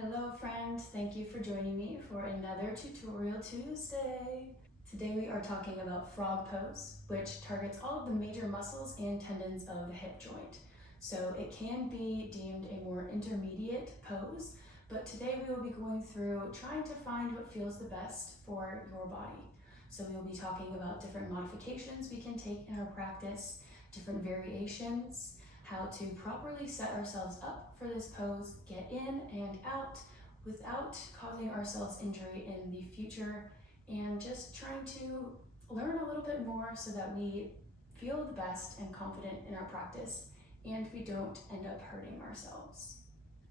Hello friend, thank you for joining me for another Tutorial Tuesday. Today we are talking about frog pose, which targets all of the major muscles and tendons of the hip joint. So it can be deemed a more intermediate pose, but today we will be going through trying to find what feels the best for your body. So we will be talking about different modifications we can take in our practice, different variations, how to properly set ourselves up for this pose, get in and out without causing ourselves injury in the future, and just trying to learn a little bit more so that we feel the best and confident in our practice and we don't end up hurting ourselves.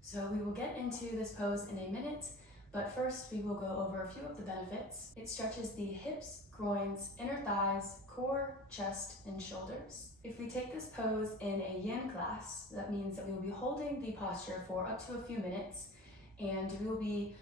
So we will get into this pose in a minute, but first we will go over a few of the benefits. It stretches the hips, groins, inner thighs, core, chest, and shoulders. If we take this pose in a yin class, that means that we will be holding the posture for up to a few minutes, and we will be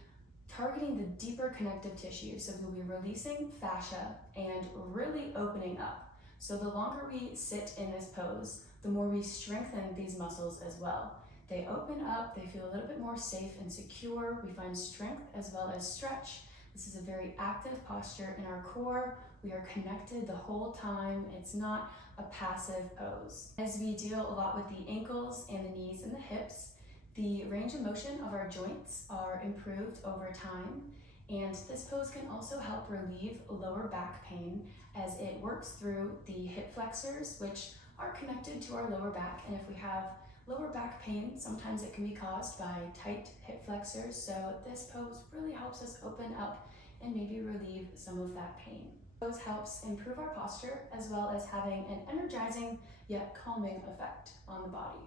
targeting the deeper connective tissue. So we'll be releasing fascia and really opening up. So the longer we sit in this pose, the more we strengthen these muscles as well. They open up, they feel a little bit more safe and secure. We find strength as well as stretch. This is a very active posture in our core. We are connected the whole time. It's not a passive pose. As we deal a lot with the ankles and the knees and the hips, the range of motion of our joints are improved over time. And this pose can also help relieve lower back pain as it works through the hip flexors, which are connected to our lower back. And if we have lower back pain, sometimes it can be caused by tight hip flexors, so this pose really helps us open up and maybe relieve some of that pain. This pose helps improve our posture as well as having an energizing yet calming effect on the body.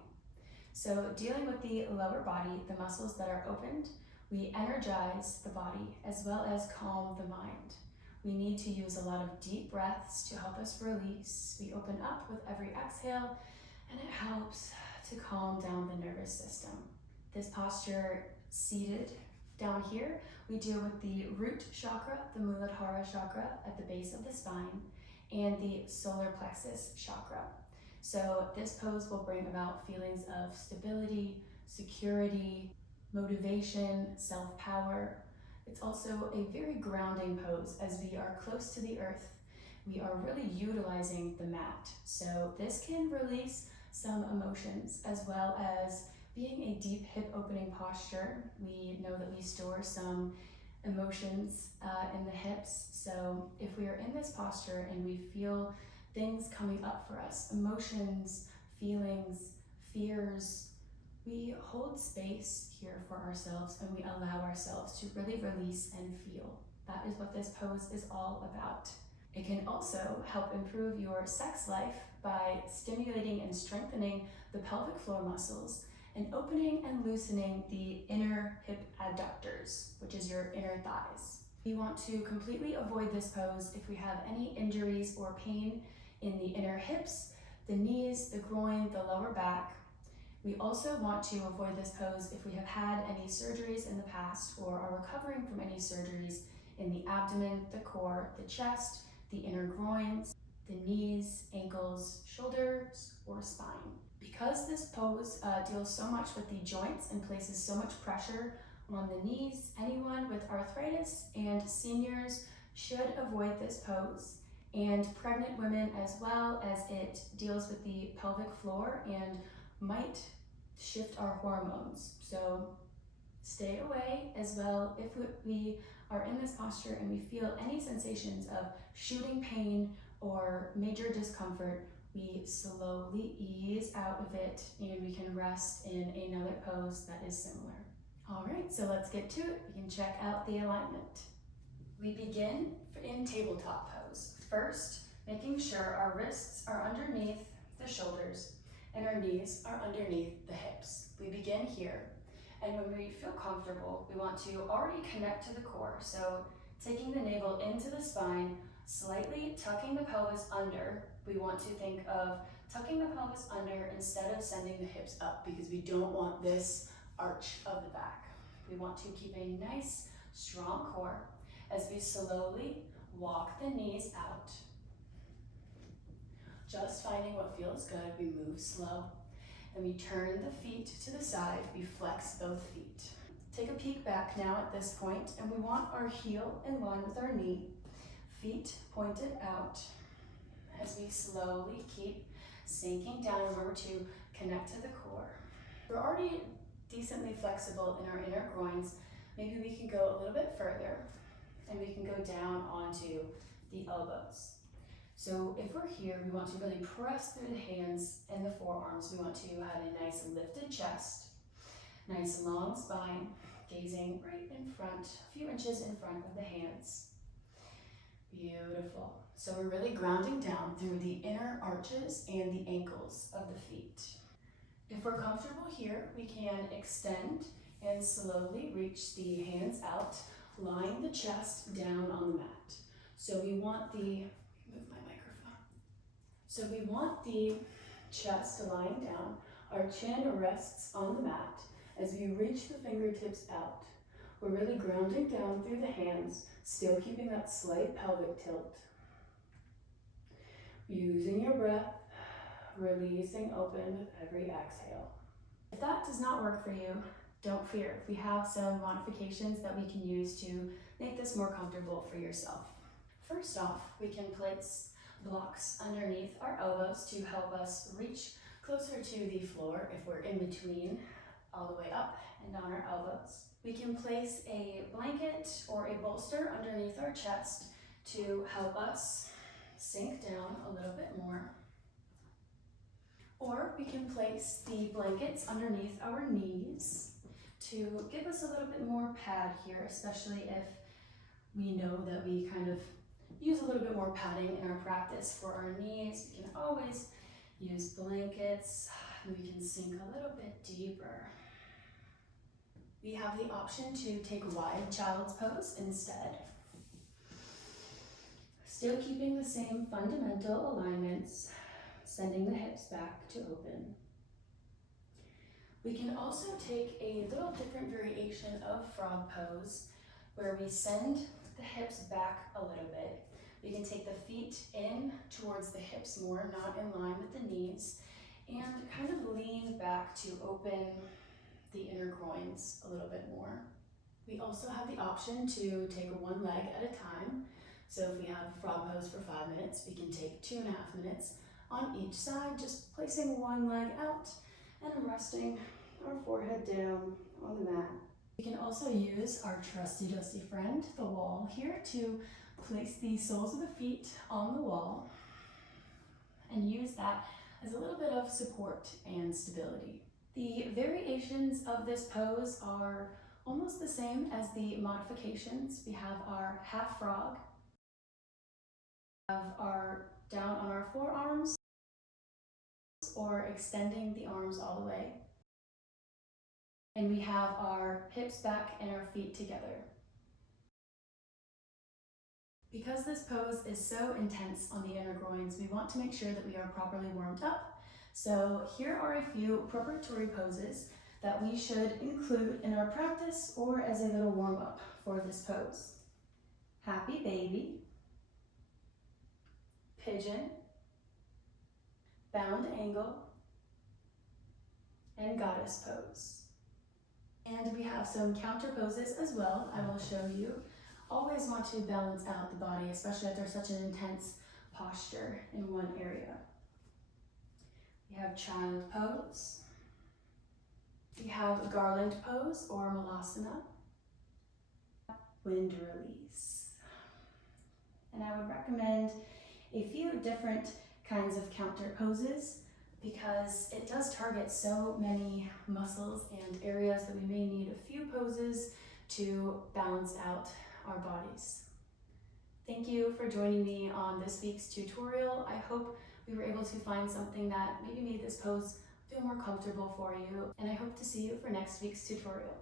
So dealing with the lower body, the muscles that are opened, we energize the body as well as calm the mind. We need to use a lot of deep breaths to help us release. We open up with every exhale, and it helps to calm down the nervous system. This posture seated down here, we deal with the root chakra, the Muladhara chakra at the base of the spine, and the solar plexus chakra. So this pose will bring about feelings of stability, security, motivation, self-power. It's also a very grounding pose as we are close to the earth. We are really utilizing the mat. So this can release some emotions as well as being a deep hip opening posture. We know that we store some emotions in the hips. So if we are in this posture and we feel things coming up for us, emotions, feelings, fears, we hold space here for ourselves and we allow ourselves to really release and feel. That is what this pose is all about. It can also help improve your sex life by stimulating and strengthening the pelvic floor muscles and opening and loosening the inner hip adductors, which is your inner thighs. We want to completely avoid this pose if we have any injuries or pain in the inner hips, the knees, the groin, the lower back. We also want to avoid this pose if we have had any surgeries in the past or are recovering from any surgeries in the abdomen, the core, the chest, the inner groins, the knees, ankles, shoulders, or spine. Because this pose deals so much with the joints and places so much pressure on the knees, anyone with arthritis and seniors should avoid this pose, and pregnant women as well, as it deals with the pelvic floor and might shift our hormones. So stay away as well. If we are in this posture and we feel any sensations of shooting pain or major discomfort, we slowly ease out of it and we can rest in another pose that is similar. All right, so let's get to it. We can check out the alignment. We begin in tabletop pose. First, making sure our wrists are underneath the shoulders and our knees are underneath the hips. We begin here. And when we feel comfortable, we want to already connect to the core. So taking the navel into the spine, slightly tucking the pelvis under. We want to think of tucking the pelvis under instead of sending the hips up, because we don't want this arch of the back. We want to keep a nice, strong core as we slowly walk the knees out. Just finding what feels good. We move slow. And we turn the feet to the side. We flex both feet. Take a peek back now at this point, and we want our heel in line with our knee, feet pointed out as we slowly keep sinking down. Remember to connect to the core. We're already decently flexible in our inner groins. Maybe we can go a little bit further and we can go down onto the elbows. So if we're here, we want to really press through the hands and the forearms. We want to have a nice lifted chest, nice long spine, gazing right in front, a few inches in front of the hands. Beautiful. So we're really grounding down through the inner arches and the ankles of the feet. If we're comfortable here, we can extend and slowly reach the hands out, lying the chest down on the mat. So we want the, move my microphone. So we want the chest lying down, our chin rests on the mat as we reach the fingertips out. We're really grounding down through the hands, still keeping that slight pelvic tilt. Using your breath, releasing open with every exhale. If that does not work for you, don't fear. We have some modifications that we can use to make this more comfortable for yourself. First off, we can place blocks underneath our elbows to help us reach closer to the floor if we're in between, all the way up and on our elbows. We can place a blanket or a bolster underneath our chest to help us sink down a little bit more. Or we can place the blankets underneath our knees to give us a little bit more pad here, especially if we know that we kind of use a little bit more padding in our practice for our knees. We can always use blankets, and we can sink a little bit deeper. We have the option to take wide child's pose instead. Still keeping the same fundamental alignments, sending the hips back to open. We can also take a little different variation of frog pose where we send the hips back a little bit. We can take the feet in towards the hips more, not in line with the knees, and kind of lean back to open the inner groins a little bit more. We also have the option to take one leg at a time. So if we have frog pose for 5 minutes, we can take 2.5 minutes on each side, just placing one leg out and resting our forehead down on the mat. We can also use our trusty dusty friend, the wall, here to place the soles of the feet on the wall and use that as a little bit of support and stability. The variations of this pose are almost the same as the modifications. We have our half frog, we have our down on our forearms, or extending the arms all the way. And we have our hips back and our feet together. Because this pose is so intense on the inner groins, we want to make sure that we are properly warmed up. So here are a few preparatory poses that we should include in our practice or as a little warm-up for this pose. Happy baby, pigeon, bound angle, and goddess pose. And we have some counter poses as well I will show you. Always want to balance out the body, especially after such an intense posture in one area. We have child pose. We have garland pose or malasana. Wind release. And I would recommend a few different kinds of counter poses because it does target so many muscles and areas that we may need a few poses to balance out our bodies. Thank you for joining me on this week's tutorial. I hope we were able to find something that maybe made this pose feel more comfortable for you, and I hope to see you for next week's tutorial.